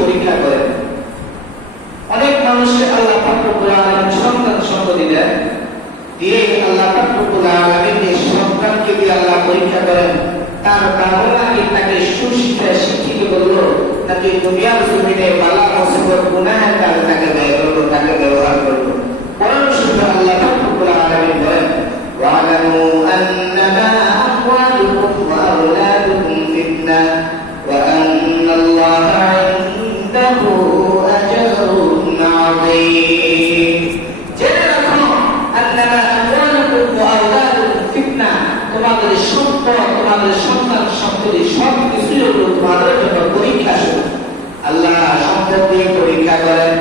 পরীক্ষা করেন। অনেক মানুষকে আল্লাহ পাক রব্বুল আলামিন সন্তান সম্পত্তি দেন, দিয়ে আল্লাহ পাক রব্বুল আলামিন এই সন্তানকে দিয়ে আল্লাহ পরীক্ষা করেন তার বাবা কি তাকে সুশিক্ষায় শিক্ষিত করলো নাকি দুনিয়ার জমিনে বালা মুসিবত গুনাহের কাজে তাকে ব্যয় করলো, তাকে ব্যবহার করলো। কোরআন শরীফে আল্লাহ পাক রব্বুল আলামিন বলেন ওয়ালামু আন্নামা আমওয়ালুকুম ওয়া আওলাদুকুম ফিতনা ওয়া আন্নাল্লাহা ইনদাহু আজরুন আযীম। জেনে রাখো আন্নামা আমওয়ালুকুম ওয়া আওলাদুকুম ফিতনা, তোমাদের সম্পদ তোমাদের সন্তান সম্পত্তি সবকিছু হলো তোমাদের জন্য পরীক্ষা। আল্লাহ সম্পদ দিয়ে পরীক্ষা করেন।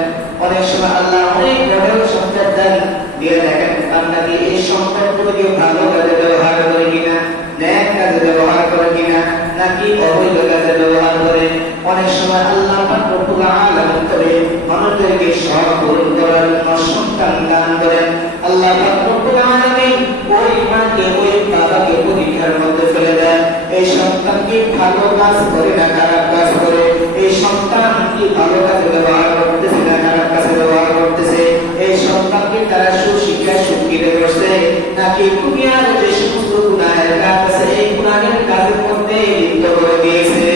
অনেক সময় আল্লাহ অনেক বড় সম্পদ দেন, দিয়ে দেখেন আপনাকে এই সম্পদগুলোকে ভালো কাজে ব্যবহার করে কিনা, ন্যায় কাজে ব্যবহার করে কিনা, নাকি অবৈধ কাজে ব্যবহার করে। অনেক সময় আল্লাহ পাক রব্বুল আলামিন তবে মানুষদেরকে সব পূরণ করার জন্য সন্তান দান করেন। আল্লাহ পাক রব্বুল আলামিন ওই মাকে ওই বাবাকে পরীক্ষার মধ্যে ফেলে দেন। এই সন্তান কি ভালো কাজ করে না খারাপ কাজ করে, এই সন্তান কি ভালো কাজে ব্যবহার করতেছে না খারাপ কাজে ব্যবহার করতেছে, এই সন্তানকে তারা সুশিক্ষায় শিক্ষিত করছে নাকি দুনিয়ার যে সমস্ত গুনাহের কাজ আছে এই গুনাহের কাজের মধ্যে লিপ্ত করে দিয়েছে।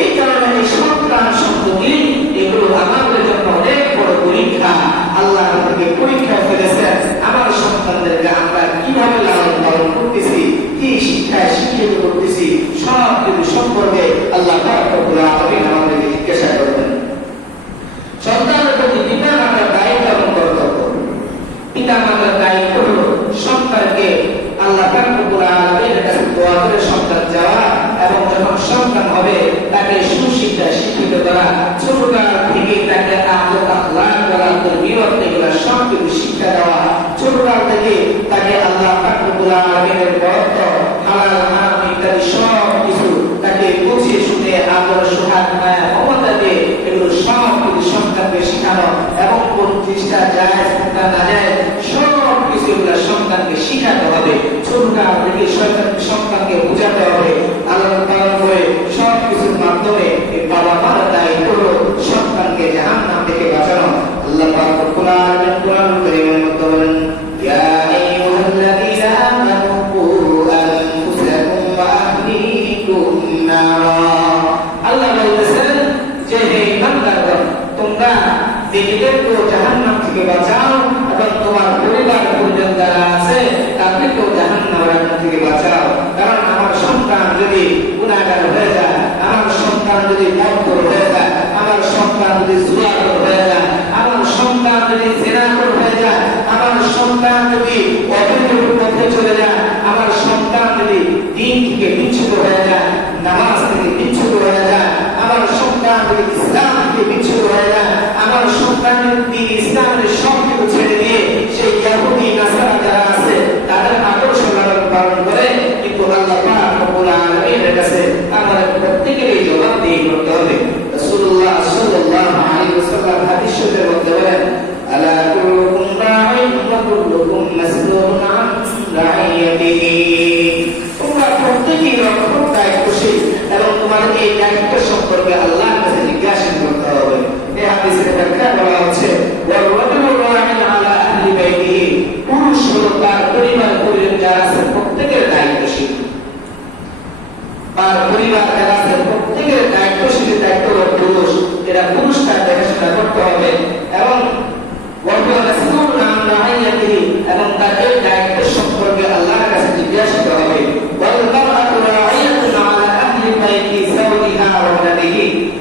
এই কারণে এই সন্তান সম্পত্তি এগুলো আমাদের জন্য অনেক বড় পরীক্ষা। আল্লাহ আমাদেরকে পরীক্ষা ফেলেছেন আমার সন্তানদেরকে আমরা কিভাবে লালন পালন করতেছি, কি শিক্ষায় শিক্ষিত করতেছি, সব কিছু সম্পর্কে আল্লাহ পাক রব্বুল আলামিন আমাদেরকে জিজ্ঞাসা করবেন। সন্তানের প্রতি পিতা মাতার দায়িত্ব এবং কর্তব্য। পিতা মাতার দায়িত্ব হলো সন্তানকে আল্লাহ পাক রব্বুল আলামিনের কাছে দোয়া করে সন্তান যাওয়া এবং যখন সন্তান হবে তাকে সুশিক্ষায় শিক্ষিত করা, ছোটকাল থেকে তাকে আদব আখলাক করা, তরবিয়ত এগুলো সব কিছু শিক্ষা দেওয়া। ছোটকাল থেকে তাকে আল্লাহ পাক রব্বুল আলামিনের বরত্ব, হালাল হারাম ইত্যাদি সব কিছু তাকে বুঝিয়ে শুনে আদর সোহাগ মায়া মমতা দিয়ে এগুলো সব কিছু সন্তানকে শেখানো এবং কোন জিনিসটা জায়েজ কোনটা নাজায়েজ সব কিছু এগুলো সন্তানকে শিখাতে হবে। ছোটকাল থেকে সন্তানকে বোঝাতে হবে। লালন পালন করে সব কিছুর মাধ্যমে এই বাবা মার দায়িত্ব হলো সন্তানকে জাহান্নাম থেকে বাঁচানো। আল্লাহ পাক রব্বুল আলামিন কোরআন কারীমের মধ্যে বলেন ইয়া আইয়ুহাল্লাযীনা আমানু কু আনফুসাকুম ওয়া আহলিকুম নারা। আল্লাহ বলেছেন যে হে ইমানদারগণ, তোমরা নিজেদেরকে জাহান্নাম থেকে বাঁচাও এবং তোমার পরিবার পরিজন যারা আছে তাদেরকেও জাহান্নামের আগুন থেকে বাঁচাও। কারণ আমার সন্তান যদি গুনাহগার হয়ে যায়, আমার সন্তান যদি মদখোর হয়ে যায়, আমার সন্তান যদি জুয়াখোর হয়ে যায়, আমার সন্তান যদি জিনাখোর হয়ে যায়, আমার সন্তান যদি অবৈধ পথে চলে যায়, আমার সন্তান যদি দ্বীন থেকে বিচ্যুত হয়ে যায়, নামাজ থেকে বিচ্যুত হয়ে যায়, আমার সন্তান যদি ইসলাম থেকে বিচ্যুত হয়ে যায়, আমার সন্তান যদি ইসলামের সব কিছু ছেড়ে দিয়ে সেই ইহুদি নাসারা যারা আছে তাদের আদর্শ লালন পালন করে, কিন্তু আল্লাহ পাক রব্বুল আলামিনের কাছে আমাদের প্রত্যেকেরই জবাবদিহি করতে হবে। রাসূলুল্লাহ সাল্লাল্লাহু আলাইহি ওয়াসাল্লাম হাদিস শরীফের মধ্যে বলেন আলা কুল্লুকুম রাঈন ওয়া কুল্লুকুম মাসউলুন আন রাইয়াতিহি। তোমরা প্রত্যেকেই রক্ষক দায়িত্বশীল এবং তোমাদের এই দায়িত্ব সম্পর্কে আল্লাহর কাছে জিজ্ঞাসা করতে হবে। এই হাদিসের ব্যাখ্যা করা হচ্ছে ওয়া রাজুলুন রাঈন আলা আহলি বাইতিহি, পুরুষ হলো তার পরিবার পরিজন যারা আছে প্রত্যেকের দায়িত্বশীল। তার পরিবার যারা আছে প্রত্যেকের দায়িত্বশীল, দায়িত্ব হলো পুরুষ। এরা পুরুষ তার দেখাশোনা করতে হবে এবং এবং তার এই দায়িত্ব সম্পর্কে আল্লাহর কাছে জিজ্ঞাসা করা হবে।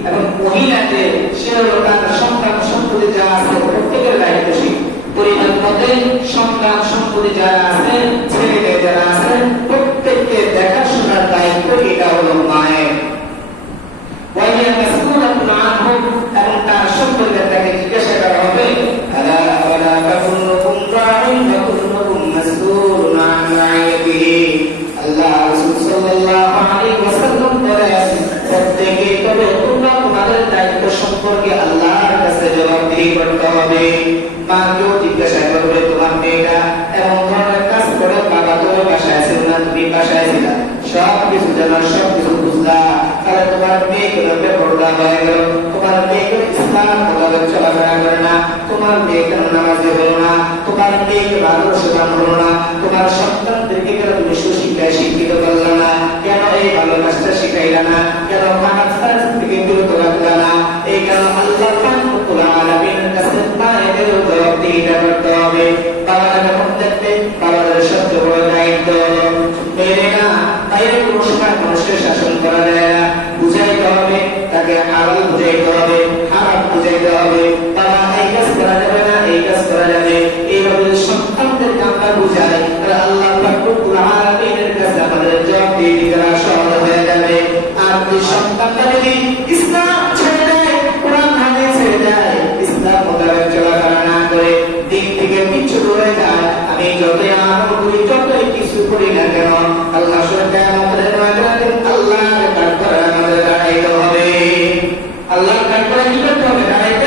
এবং মহিলাকে সে তার সন্তান সম্পত্তি যারা আছে প্রত্যেকের দায়িত্বশীল। পরিবার মধ্যে সন্তান সম্পত্তি যারা আছে, ছেলে যারা আছে প্রত্যেককে দেখাশোনার দায়িত্ব এটা হলো মায়ের। এবং তার সম্পর্কে তাকে জিজ্ঞাসা করা হবে আল্লাহ রাসূল সাল্লাল্লাহু আলাইহি ওয়াসাল্লাম বলেন প্রত্যেকে তবে তোমরা তোমাদের দায়িত্ব সম্পর্কে আল্লাহর কাছে জবাবদিহি করতে হবে। মাকেও জিজ্ঞাসা করবে তোমার মেয়েটা এমন ধরনের কাজ করে, বাবা তুমি বাসায় আছো না তুমি বাসায় ছিলা, সব কিছু জানা, সব কিছু বুঝতে বুঝলা, তাহলে তোমার মেয়েগুলো বেপরদা হয়ে গেল, তোমার মেয়েগুলো ইসলাম মোতাবেক চলাফেরা করে না, তোমার মেয়েগুলো নামাজে হলো না, তোমার মেয়েগুলো আদর্শবান হলো না, তোমার সন্তানদেরকে কেন তুমি সুশিক্ষায় শিক্ষিত করলে না, কেন এই ভালো কাজটা শিখাইলা না, কেন খারাপ কাজ থেকে বিরত রাখলা না? এই কেন আল্লাহ রব্বুল আলামিনের কাছে মায়েদের জবাবদিহিতা করতে হবে। বাবারা যখন দেখবে বাবাদের সবচেয়ে বড় দায়িত্ব হলো মেয়েরা বাইরে কোনো সময় মানুষের শাসন করা যায় না, বুঝাইতে হবে, তাকে হালাল বুঝাইতে হবে, হারাম বুঝাইতে হবে। বাবা এই কাজ করা যাবে না, এই কাজ করা যাবে, এইভাবে সন্তানদেরকে আমরা বুঝাই, আল্লাহ রব্বুল আলামিনের কাছে আমাদের জবাবদিহি করা সহজ হয়ে যাবে। আর ওই সন্তানটা যদি ইসলাম ছেড়ে দেয়, কোরআন হাদিস ছেড়ে দেয়, ইসলাম মোতাবেক চলাফেরা না করে দিন থেকে পিছু হয়ে যায়, আমি যতই আমল করি, যতই কিছু করি না কেন, আল্লাহ সরকার আমাদের আল্লাহর কাঠগড়ায় আমাদের দাঁড়াইতে হবে। আল্লাহর কাঠগড়ায় কি করতে হবে? দাঁড়াইতে